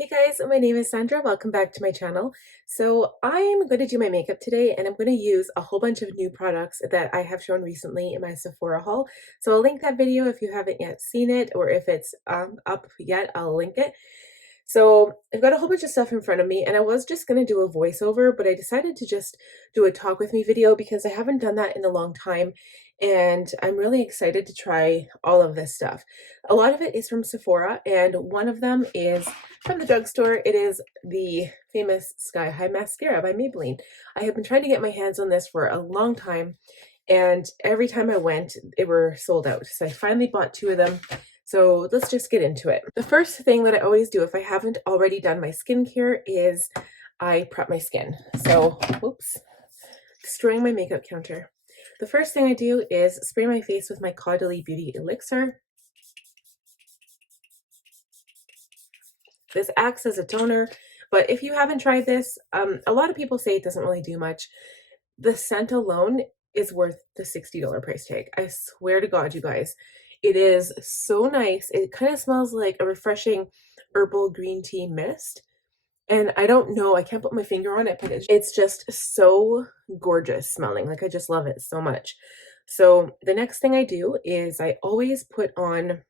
Hey guys, my name is Sandra. Welcome back to my channel. So I'm going to do my makeup today and I'm going to use a whole bunch of new products that I have shown recently in my Sephora haul. So I'll link that video if you haven't yet seen it, or if it's up yet, I'll link it. So I've got a whole bunch of stuff in front of me and I was just going to do a voiceover, but I decided to just do a talk with me video because I haven't done that in a long time and I'm really excited to try all of this stuff. A lot of it is from Sephora and one of them is from the drugstore. It is the famous Sky High Mascara by Maybelline. I have been trying to get my hands on this for a long time and every time I went, they were sold out. So I finally bought two of them. So let's just get into it. The first thing that I always do if I haven't already done my skincare is I prep my skin. So, oops, destroying my makeup counter. The first thing I do is spray my face with my Caudalie Beauty Elixir. This acts as a toner, but if you haven't tried this, a lot of people say it doesn't really do much. The scent alone is worth the $60 price tag. I swear to God, you guys. It is so nice. It kind of smells like a refreshing herbal green tea mist. And I don't know, I can't put my finger on it, but it's just so gorgeous smelling. Like, I just love it so much. So the next thing I do is I always put on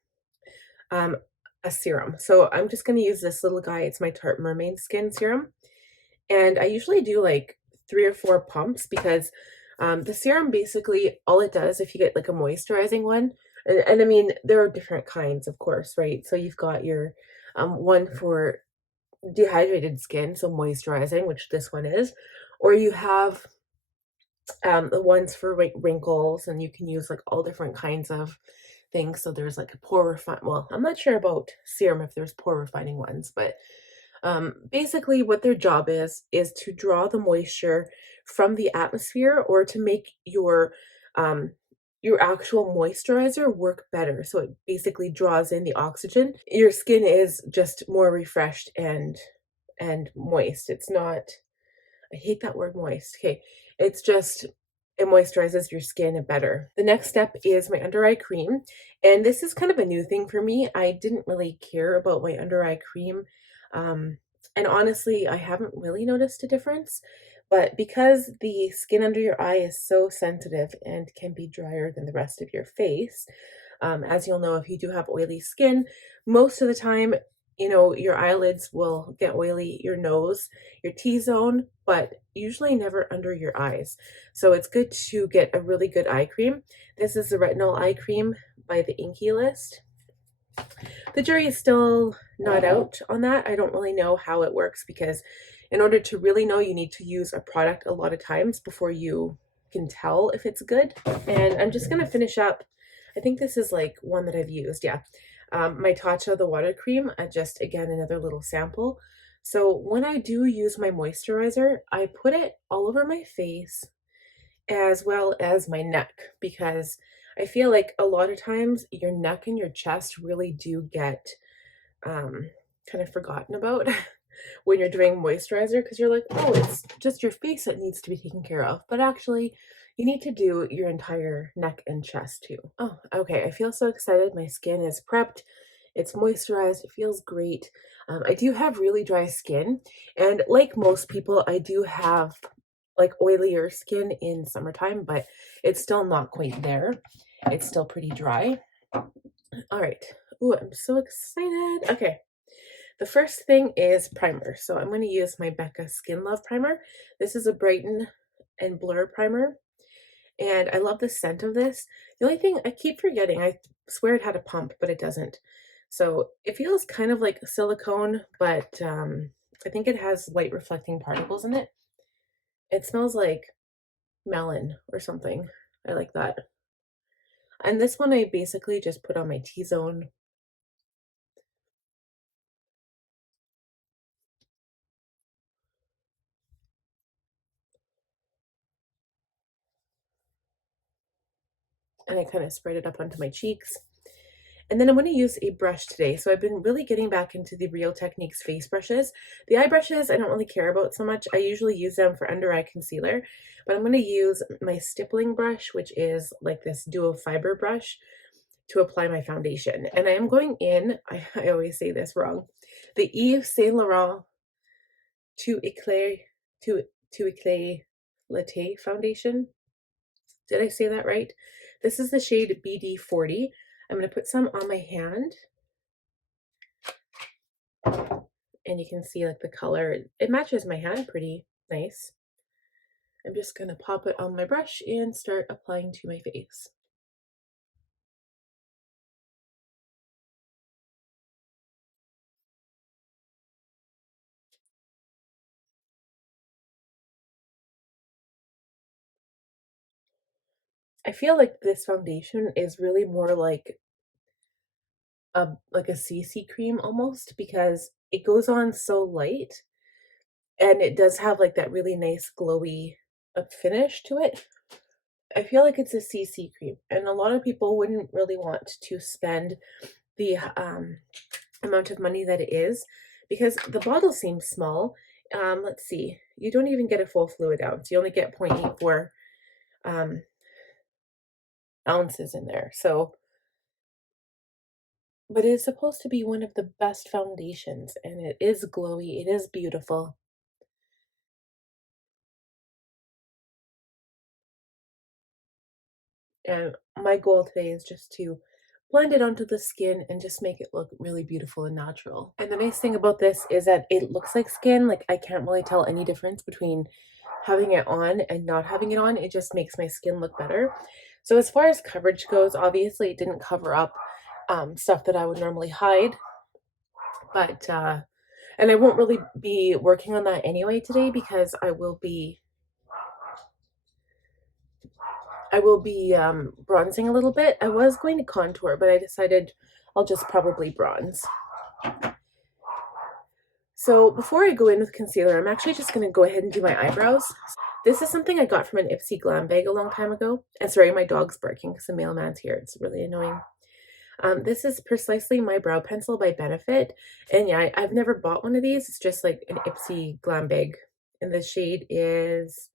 a serum. So I'm just going to use this little guy. It's my Tarte Mermaid Skin Serum. And I usually do like 3 or 4 pumps because the serum basically, all it does, if you get like a moisturizing one, and I mean, there are different kinds, of course, right? So you've got your one for dehydrated skin, so moisturizing, which this one is, or you have the ones for like wrinkles, and you can use like all different kinds of things. So there's like a pore refine. Well, I'm not sure about serum if there's pore refining ones, but basically what their job is to draw the moisture from the atmosphere, or to make your actual moisturizer work better. So it basically draws in the oxygen. Your skin is just more refreshed and moist. It's not, I hate that word moist. Okay. It's just, it moisturizes your skin better. The next step is my under eye cream. And this is kind of a new thing for me. I didn't really care about my under eye cream. And honestly, I haven't really noticed a difference. But because the skin under your eye is so sensitive and can be drier than the rest of your face, as you'll know if you do have oily skin, most of the time, you know, your eyelids will get oily, your nose, your T-zone, but usually never under your eyes. So it's good to get a really good eye cream. This is the Retinol Eye Cream by the Inky list. The jury is still not out on that. I don't really know how it works because in order to really know, you need to use a product a lot of times before you can tell if it's good. And I'm just going to finish up. I think this is like one that I've used. Yeah. My Tatcha, the water cream, just again, another little sample. So when I do use my moisturizer, I put it all over my face as well as my neck, because I feel like a lot of times your neck and your chest really do get kind of forgotten about when you're doing moisturizer, because you're like, oh, it's just your face that needs to be taken care of. But actually, you need to do your entire neck and chest too. Oh, okay. I feel so excited. My skin is prepped. It's moisturized. It feels great. I do have really dry skin. And like most people, I do have like oilier skin in summertime, but it's still not quite there. It's still pretty dry. All right. Ooh, I'm so excited. Okay. The first thing is primer. So I'm going to use my Becca Skin Love Primer. This is a Brighten and Blur primer. And I love the scent of this. The only thing I keep forgetting, I swear it had a pump, but it doesn't. So it feels kind of like silicone, but I think it has light reflecting particles in it. It smells like melon or something. I like that. And this one I basically just put on my T-zone. And I kind of spread it up onto my cheeks. And then I'm going to use a brush today. So I've been really getting back into the Real Techniques face brushes. The eye brushes I don't really care about so much. I usually use them for under eye concealer. But I'm going to use my stippling brush, which is like this duo fiber brush. to apply my foundation. And I am going in, I always say this wrong, the Yves Saint Laurent to Eclat, to Eclat Latte foundation. Did I say that right? This is the shade BD40. I'm going to put some on my hand. And you can see like the color, it matches my hand pretty nice. I'm just going to pop it on my brush and start applying to my face. I feel like this foundation is really more like a CC cream almost, because it goes on so light and it does have like that really nice glowy finish to it. I feel like it's a CC cream, and a lot of people wouldn't really want to spend the amount of money that it is because the bottle seems small. Let's see, you don't even get a full fluid ounce. You only get 0.84 ounces in there. So, but it is supposed to be one of the best foundations, and it is glowy. It is beautiful. And my goal today is just to blend it onto the skin and just make it look really beautiful and natural. And the nice thing about this is that it looks like skin. Like I can't really tell any difference between having it on and not having it on. It just makes my skin look better. So as far as coverage goes, obviously it didn't cover up stuff that I would normally hide. But, and I won't really be working on that anyway today because I will be bronzing a little bit. I was going to contour, but I decided I'll just probably bronze. So before I go in with concealer, I'm actually just going to go ahead and do my eyebrows. This is something I got from an Ipsy glam bag a long time ago. And sorry, my dog's barking because the mailman's here. It's really annoying. This is Precisely My Brow Pencil by Benefit. And yeah, I've never bought one of these. It's just like an Ipsy glam bag. And the shade is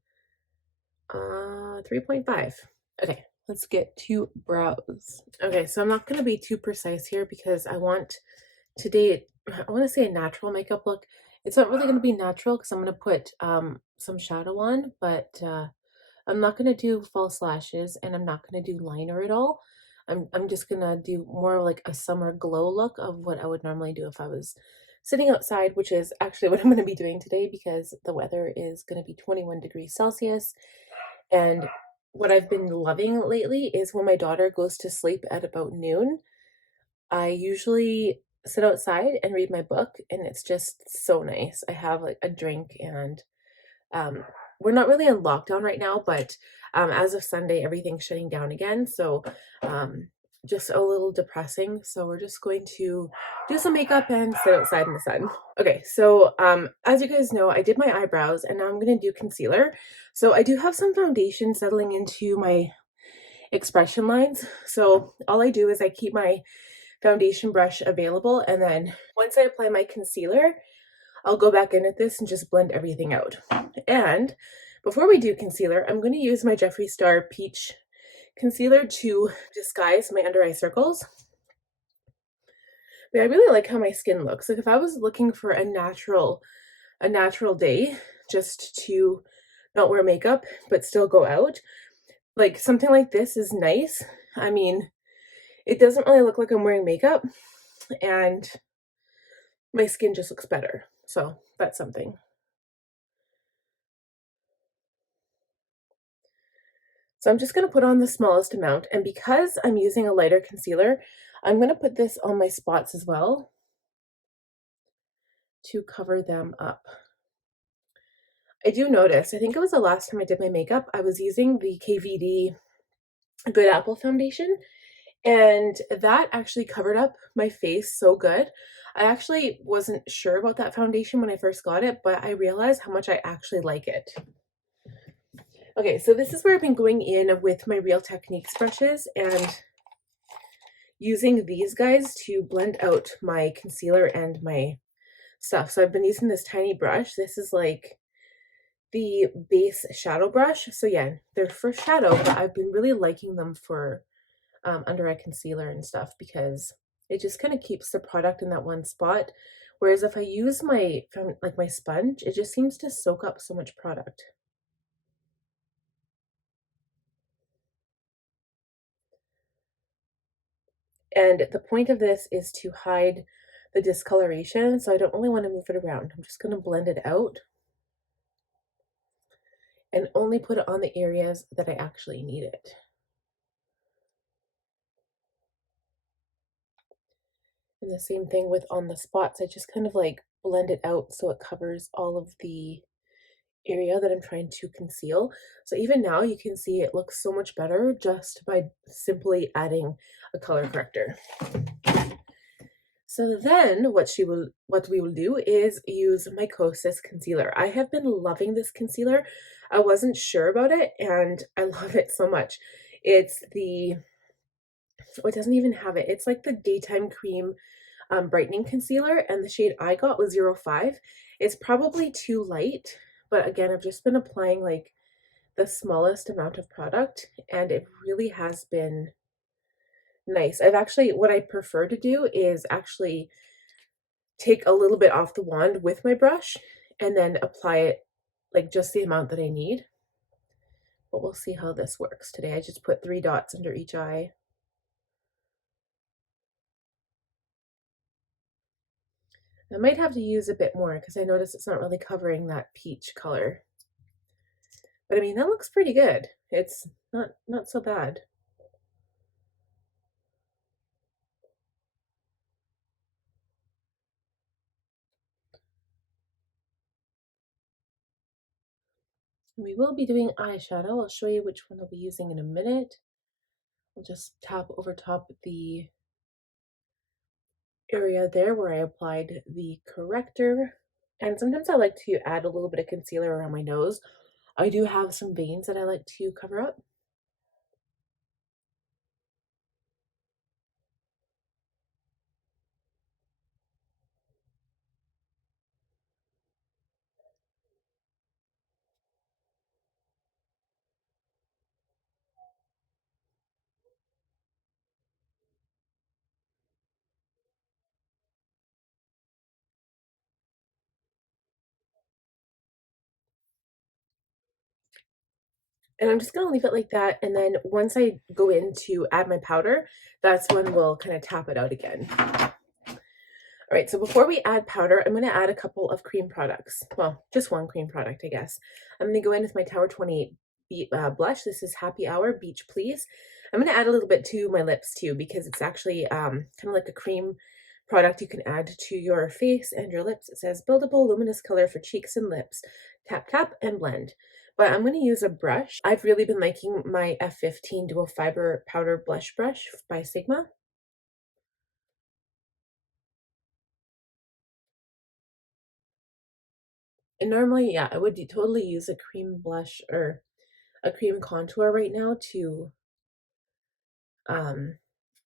3.5. Okay, let's get to brows. Okay, so I'm not going to be too precise here because I want today, I want to say a natural makeup look. It's not really going to be natural because I'm going to put some shadow on, but I'm not going to do false lashes and I'm not going to do liner at all. I'm just going to do more like a summer glow look of what I would normally do if I was sitting outside, which is actually what I'm going to be doing today because the weather is going to be 21 degrees Celsius. And what I've been loving lately is when my daughter goes to sleep at about noon, I usually sit outside and read my book, and it's just so nice. I have like a drink, and we're not really in lockdown right now, but as of Sunday, everything's shutting down again. So just a little depressing. So we're just going to do some makeup and sit outside in the sun. Okay, so as you guys know, I did my eyebrows and now I'm going to do concealer. So I do have some foundation settling into my expression lines. So all I do is I keep my foundation brush available, and then once I apply my concealer, I'll go back in at this and just blend everything out. And before we do concealer, I'm going to use my Jeffree Star Peach concealer to disguise my under eye circles. But I really like how my skin looks. Like if I was looking for a natural day just to not wear makeup but still go out, like something like this is nice. I mean, it doesn't really look like I'm wearing makeup and my skin just looks better. So that's something. So I'm just going to put on the smallest amount, and because I'm using a lighter concealer, I'm going to put this on my spots as well to cover them up. I do notice, I think it was the last time I did my makeup, I was using the KVD Good Apple foundation, and that actually covered up my face so good. I actually wasn't sure about that foundation when I first got it, but I realized how much I actually like it. Okay, so this is where I've been going in with my Real Techniques brushes and using these guys to blend out my concealer and my stuff. So I've been using this tiny brush. This is like the base shadow brush. So yeah, they're for shadow, but I've been really liking them for under eye concealer and stuff, because it just kind of keeps the product in that one spot. Whereas if I use my sponge, it just seems to soak up so much product. And the point of this is to hide the discoloration, so I don't really want to move it around. I'm just going to blend it out and only put it on the areas that I actually need it. And the same thing with on the spots, I just kind of like blend it out so it covers all of the area that I'm trying to conceal. So even now you can see it looks so much better just by simply adding a color corrector. So then what we will do is use my Kosas concealer. I have been loving this concealer. I wasn't sure about it and I love it so much. It's the, oh, it doesn't even have it. It's like the daytime cream brightening concealer, and the shade I got was 05. It's probably too light, but again, I've just been applying like the smallest amount of product and it really has been nice. What I prefer to do is actually take a little bit off the wand with my brush and then apply it like just the amount that I need. But we'll see how this works today. I just put 3 dots under each eye. I might have to use a bit more because I notice it's not really covering that peach color. But I mean, that looks pretty good. It's not so bad. We will be doing eyeshadow. I'll show you which one I'll be using in a minute. I'll just tap over top the area there where I applied the corrector. And sometimes I like to add a little bit of concealer around my nose. I do have some veins that I like to cover up. And I'm just going to leave it like that. And then once I go in to add my powder, that's when we'll kind of tap it out again. All right, so before we add powder, I'm going to add a couple of cream products. Well, just one cream product, I guess. I'm going to go in with my Tower 28 blush. This is Happy Hour Beach Please. I'm going to add a little bit to my lips too, because it's actually kind of like a cream product you can add to your face and your lips. It says buildable luminous color for cheeks and lips. Tap, tap, and blend. But I'm going to use a brush. I've really been liking my F15 Dual Fiber Powder Blush Brush by Sigma. And normally, yeah, I would totally use a cream blush or a cream contour right now to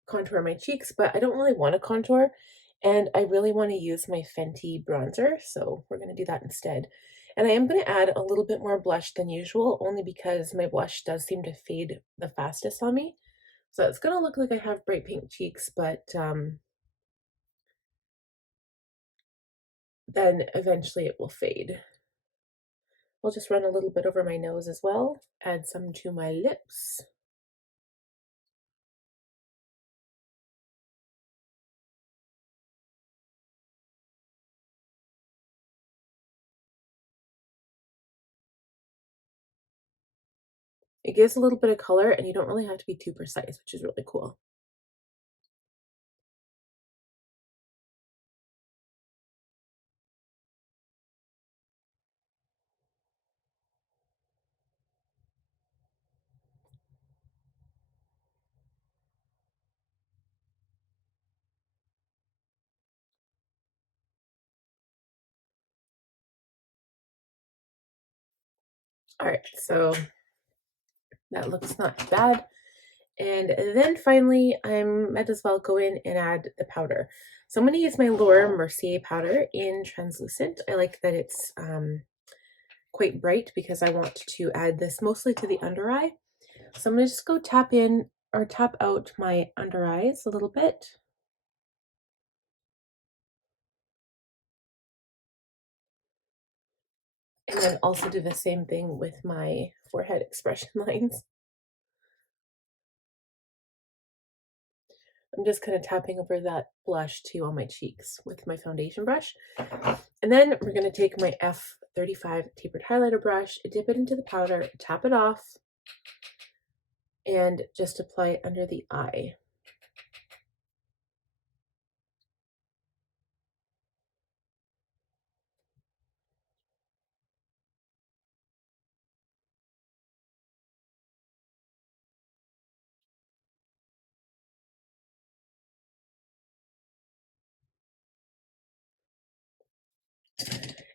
contour my cheeks, but I don't really want to contour, and I really want to use my Fenty bronzer, so we're going to do that instead. And I am going to add a little bit more blush than usual, only because my blush does seem to fade the fastest on me. So it's going to look like I have bright pink cheeks, but then eventually it will fade. I'll just run a little bit over my nose as well, add some to my lips. It gives a little bit of color and you don't really have to be too precise, which is really cool. All right, so that looks not bad. And then finally, I might as well go in and add the powder. So I'm going to use my Laura Mercier powder in translucent. I like that it's quite bright because I want to add this mostly to the under eye. So I'm going to just go tap in or tap out my under eyes a little bit. And then also do the same thing with my forehead expression lines. I'm just kind of tapping over that blush too on my cheeks with my foundation brush. And then we're going to take my F35 tapered highlighter brush, dip it into the powder, tap it off, and just apply it under the eye.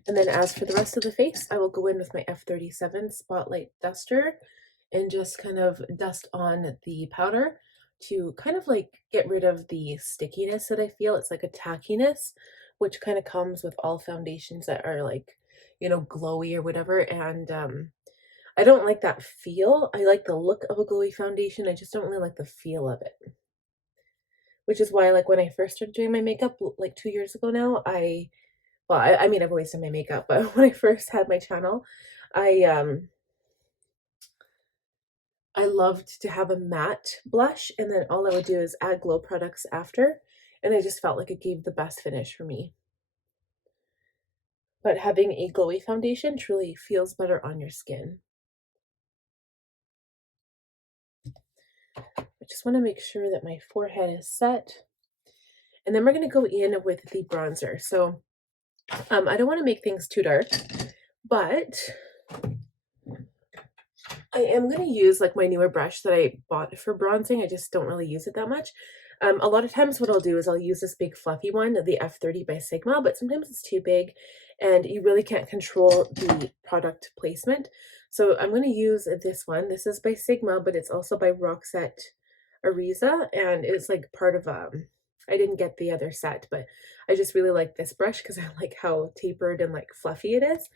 And then as for the rest of the face, I will go in with my F37 Spotlight Duster and just kind of dust on the powder to kind of like get rid of the stickiness that I feel. It's like a tackiness, which kind of comes with all foundations that are like, you know, glowy or whatever. And I don't like that feel. I like the look of a glowy foundation. I just don't really like the feel of it. Which is why, like, when I first started doing my makeup, like 2 years ago now, I mean, I've always done my makeup, but when I first had my channel, I I loved to have a matte blush, and then all I would do is add glow products after, and I just felt like it gave the best finish for me. But having a glowy foundation truly feels better on your skin. I just want to make sure that my forehead is set. And then we're going to go in with the bronzer. So I don't want to make things too dark, but I am going to use like my newer brush that I bought for bronzing. I just don't really use it that much. A lot of times what I'll do is I'll use this big fluffy one, the F30 by Sigma, but sometimes it's too big and you really can't control the product placement. So I'm going to use this one. This is by Sigma, but it's also by Roxette Ariza, and it's like part of I didn't get the other set, but I just really like this brush because I like how tapered and like fluffy it is.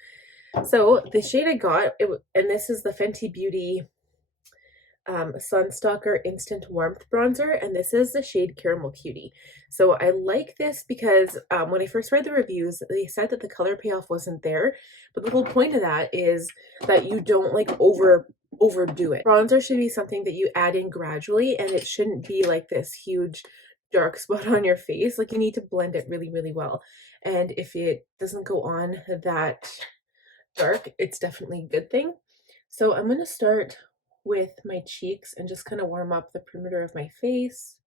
So the shade I got, and this is the Fenty Beauty Sunstalker Instant Warmth Bronzer, and this is the shade Caramel Cutie. So I like this because when I first read the reviews, they said that the color payoff wasn't there, but the whole point of that is that you don't like overdo it. Bronzer should be something that you add in gradually, and it shouldn't be like this huge dark spot on your face. Like, you need to blend it really, really well. And if it doesn't go on that dark, it's definitely a good thing. So I'm going to start with my cheeks and just kind of warm up the perimeter of my face,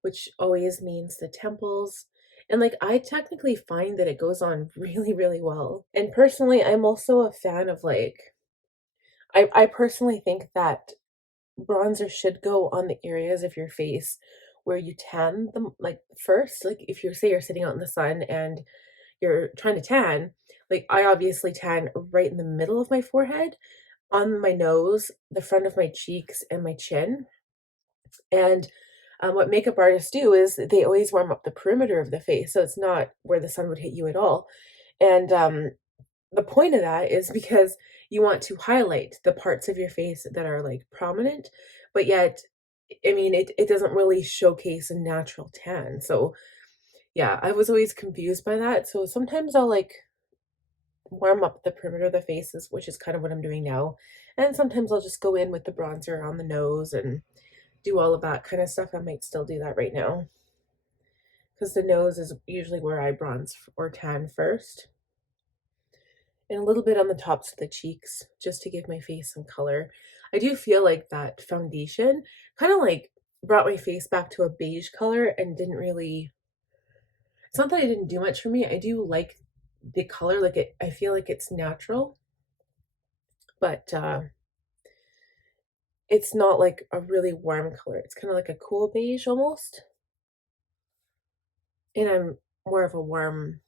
which always means the temples. And like, I technically find that it goes on really, really well. And personally, I'm also a fan of like, I personally think that bronzer should go on the areas of your face where you tan them, like first. Like, if you say you're sitting out in the sun and you're trying to tan, like, I obviously tan right in the middle of my forehead, on my nose, the front of my cheeks, and my chin. And what makeup artists do is they always warm up the perimeter of the face, so it's not where the sun would hit you at all. And the point of that is because you want to highlight the parts of your face that are like prominent, but yet, I mean, it doesn't really showcase a natural tan. So yeah, I was always confused by that. So sometimes I'll like warm up the perimeter of the faces, which is kind of what I'm doing now. And sometimes I'll just go in with the bronzer on the nose and do all of that kind of stuff. I might still do that right now, because the nose is usually where I bronze or tan first. And a little bit on the tops of the cheeks, just to give my face some color. I do feel like that foundation kind of like brought my face back to a beige color and didn't really, it's not that it didn't do much for me. I do like the color, like it, I feel like it's natural, but it's not like a really warm color. It's kind of like a cool beige almost. And I'm more of a warm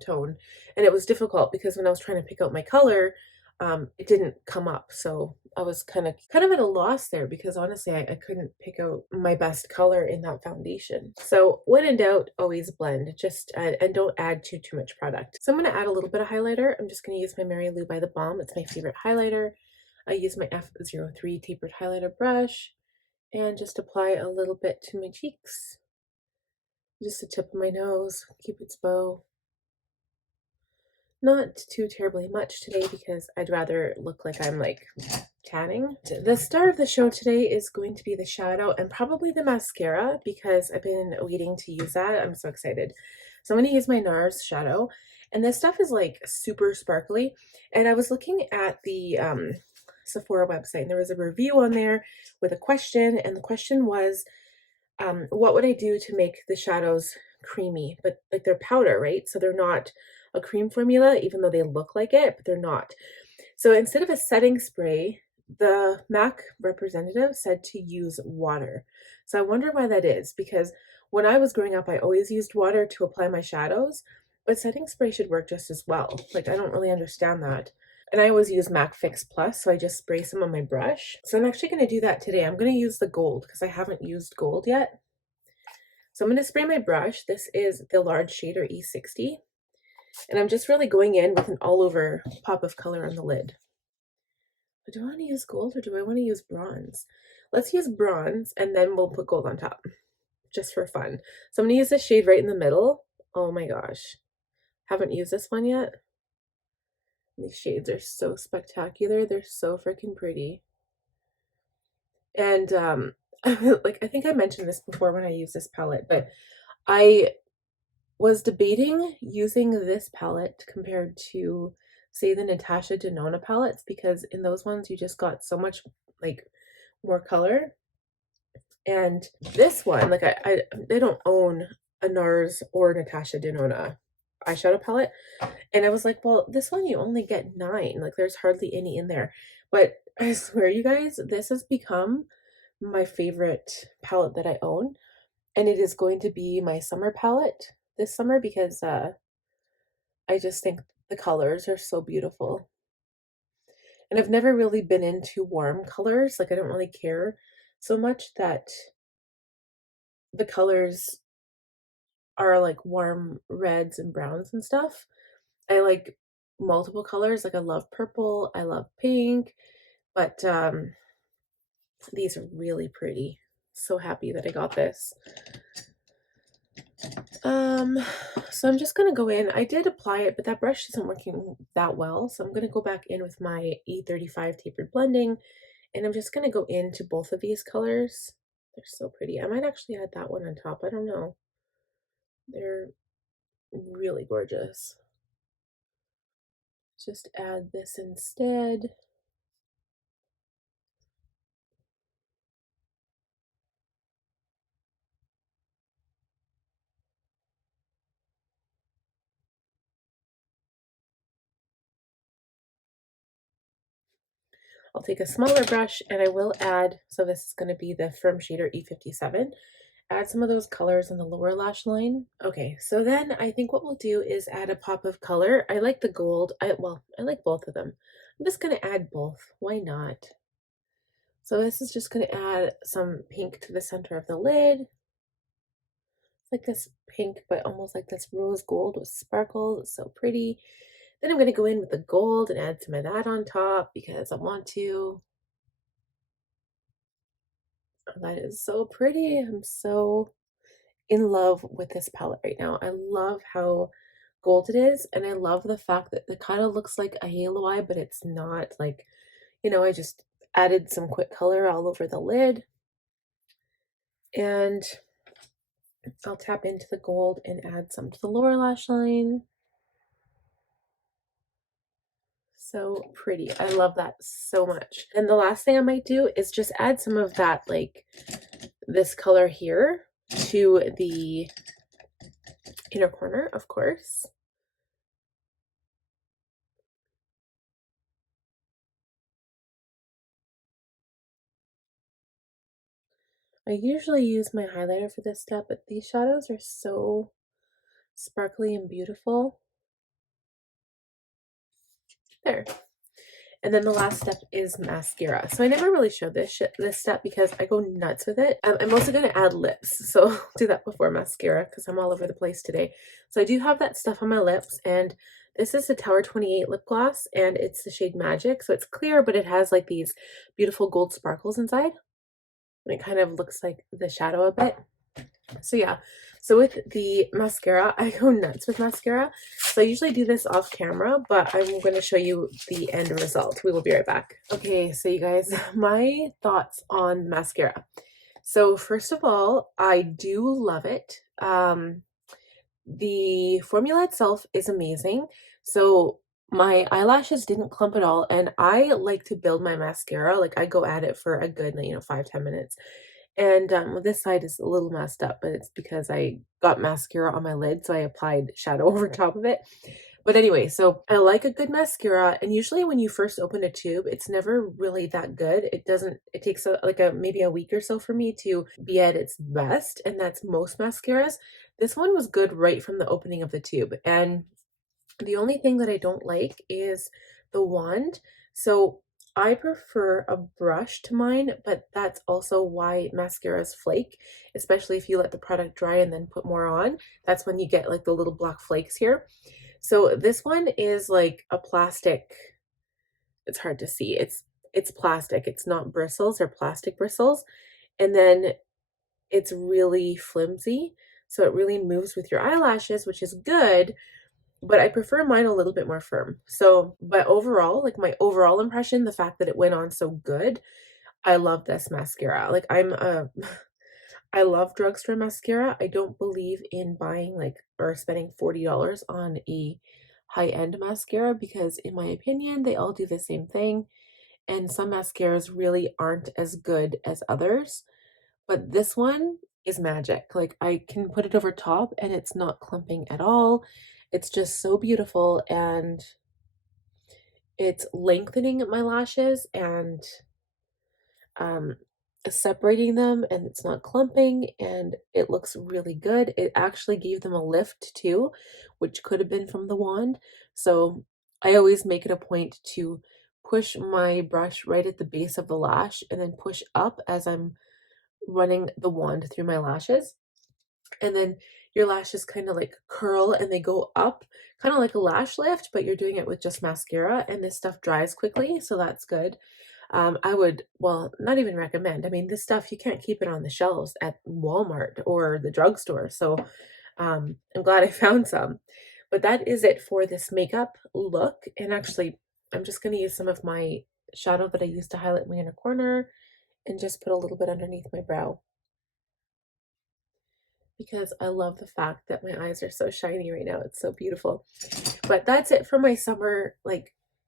tone. And it was difficult because when I was trying to pick out my color, it didn't come up. So I was kind of at a loss there, because honestly, I couldn't pick out my best color in that foundation. So when in doubt, always blend. Just and don't add too much product. So I'm going to add a little bit of highlighter. I'm just going to use my Mary Lou by the Balm. It's my favorite highlighter. I use my F03 tapered highlighter brush, And just apply a little bit to my cheeks. Just the tip of my nose, Cupid's bow. Not too terribly much today because I'd rather look like I'm like tanning. The star of the show today is going to be the shadow and probably the mascara because I've been waiting to use that. I'm so excited. So I'm going to use my Nars Shadow, and this stuff is like super sparkly. And I was looking at the Sephora website, and there was a review on there with a question, and the question was, what would I do to make the shadows creamy? But like they're powder, right? So they're not a cream formula, even though they look like it, but they're not. So instead of a setting spray, the MAC representative said to use water. So I wonder why that is, because when I was growing up, I always used water to apply my shadows, but setting spray should work just as well. Like, I don't really understand that. And I always use MAC Fix Plus, so I just spray some on my brush. So I'm actually going to do that today. I'm going to use the gold because I haven't used gold yet. So I'm going to spray my brush. This is the large shader E60. And I'm just really going in with an all-over pop of color on the lid. But do I want to use gold or do I want to use bronze? Let's use bronze and then we'll put gold on top, just for fun. So I'm going to use this shade right in the middle. Oh my gosh. Haven't used this one yet. These shades are so spectacular. They're so freaking pretty. And like, I think I mentioned this before when I used this palette, but I was debating using this palette compared to, say, the Natasha Denona palettes, because in those ones you just got so much like more color. And this one, like I don't own a Nars or Natasha Denona eyeshadow palette, and I was like, well, this one you only get 9, like there's hardly any in there. But I swear, you guys, this has become my favorite palette that I own, and it is going to be my summer palette this summer because I just think the colors are so beautiful. And I've never really been into warm colors. Like, I don't really care so much that the colors are like warm reds and browns and stuff. I like multiple colors. Like, I love purple, I love pink, but these are really pretty. So happy that I got this. So I'm just gonna go in. I did apply it, but that brush isn't working that well, so I'm gonna go back in with my E35 tapered blending, and I'm just gonna go into both of these colors. They're so pretty. I might actually add that one on top. I don't know. They're really gorgeous. Just add this instead. I'll take a smaller brush and I will add, so this is going to be the Firm Shader E57, add some of those colors in the lower lash line. Okay, so then I think what we'll do is add a pop of color. I like the gold. I like both of them. I'm just going to add both. Why not? So this is just going to add some pink to the center of the lid. It's like this pink, but almost like this rose gold with sparkles. It's so pretty. Then I'm going to go in with the gold and add some of that on top because I want to. Oh, that is so pretty. I'm so in love with this palette right now. I love how gold it is, and I love the fact that it kind of looks like a halo eye, but it's not. Like, you know, I just added some quick color all over the lid, and I'll tap into the gold and add some to the lower lash line. So pretty. I love that so much. And the last thing I might do is just add some of that, like this color here, to the inner corner, of course. I usually use my highlighter for this step, but these shadows are so sparkly and beautiful. There. And then the last step is mascara. So I never really showed this step because I go nuts with it. I'm also going to add lips. So I'll do that before mascara because I'm all over the place today. So I do have that stuff on my lips, and this is the Tower 28 lip gloss, and it's the shade Magic. So it's clear, but it has like these beautiful gold sparkles inside. and it kind of looks like the shadow a bit. So yeah, so with the mascara, I go nuts with mascara. So I usually do this off camera, but I'm going to show you the end result. We will be right back. Okay, so you guys, my thoughts on mascara. So first of all, I do love it. The formula itself is amazing. So my eyelashes didn't clump at all, and I like to build my mascara. Like I go at it for a good, 5-10 minutes. And this side is a little messed up, but it's because I got mascara on my lid, so I applied shadow over top of it. But anyway, so I like a good mascara, and usually when you first open a tube, it's never really that good. It takes maybe a week or so for me to be at its best, and that's most mascaras. This one was good right from the opening of the tube, and the only thing that I don't like is the wand. So I prefer a brush to mine, but that's also why mascaras flake, especially if you let the product dry and then put more on. That's when you get like the little black flakes here. So this one is like a plastic. It's hard to see. It's plastic. It's not bristles or plastic bristles. And then it's really flimsy. So it really moves with your eyelashes, which is good, but I prefer mine a little bit more firm. So, but overall, like my overall impression, the fact that it went on so good, I love this mascara. Like I love drugstore mascara. I don't believe in buying or spending $40 on a high-end mascara because in my opinion, they all do the same thing. And some mascaras really aren't as good as others. But this one is magic. Like I can put it over top and it's not clumping at all. It's just so beautiful, and it's lengthening my lashes and um, separating them, and it's not clumping, and it looks really good. It actually gave them a lift too, which could have been from the wand. So I always make it a point to push my brush right at the base of the lash and then push up as I'm running the wand through my lashes. And then your lashes kind of like curl and they go up, kind of like a lash lift, but you're doing it with just mascara, and this stuff dries quickly, so that's good. I would, well, not even recommend. I mean, this stuff, you can't keep it on the shelves at Walmart or the drugstore, so I'm glad I found some. But that is it for this makeup look, and actually, I'm just going to use some of my shadow that I used to highlight my inner corner and just put a little bit underneath my brow, because I love the fact that my eyes are so shiny right now. It's so beautiful. But that's it for my summer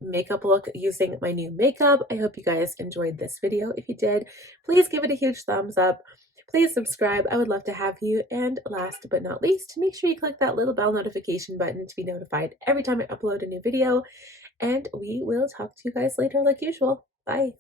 makeup look using my new makeup. I hope you guys enjoyed this video. If you did, please give it a huge thumbs up. Please subscribe. I would love to have you. And last but not least, make sure you click that little bell notification button to be notified every time I upload a new video. And we will talk to you guys later like usual. Bye.